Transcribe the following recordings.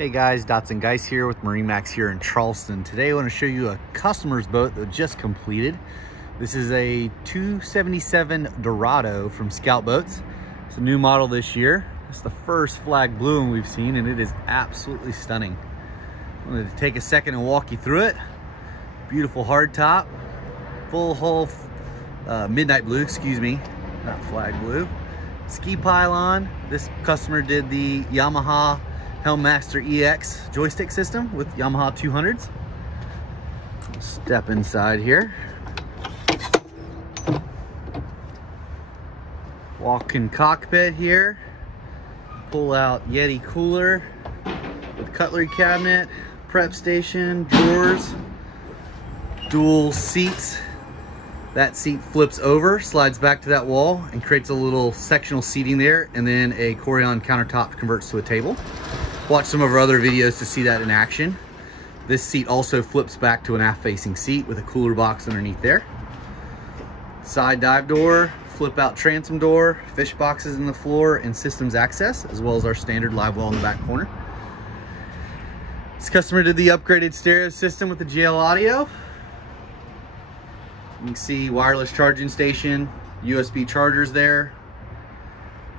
Hey guys, Dots and Geis here with MarineMax here in Charleston. Today I want to show you a customer's boat that just completed. This is a 277 Dorado from Scout Boats. It's a new model this year. It's the first flag blue one we've seen and it is absolutely stunning. I wanted to take a second and walk you through it. Beautiful hard top, full hull, midnight blue, excuse me, not flag blue. Ski pylon. This customer did the Yamaha Helmmaster EX joystick system with Yamaha 200s. Step inside here. Walk-in cockpit here. Pull out Yeti cooler with cutlery cabinet, prep station, drawers, dual seats. That seat flips over, slides back to that wall, and creates a little sectional seating there, and then a Corian countertop converts to a table. Watch some of our other videos to see that in action. This seat also flips back to an aft-facing seat with a cooler box underneath there. Side dive door, flip out transom door, fish boxes in the floor, and systems access, as well as our standard live well in the back corner. This customer did the upgraded stereo system with the GL audio. You can see wireless charging station, USB chargers there.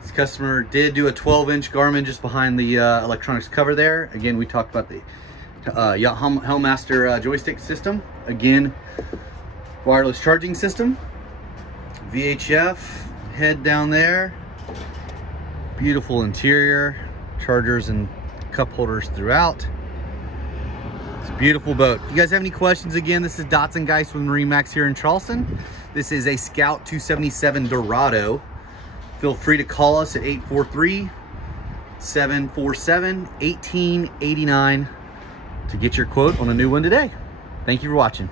This customer did do a 12-inch Garmin just behind the electronics cover there. Again, we talked about the Helmmaster joystick system. Again, wireless charging system. VHF head down there. Beautiful interior. Chargers and cup holders throughout. It's a beautiful boat. If you guys have any questions, again, this is Dots and Geis with MarineMax here in Charleston. This is a Scout 277 Dorado. Feel free to call us at 843-747-1889 to get your quote on a new one today. Thank you for watching.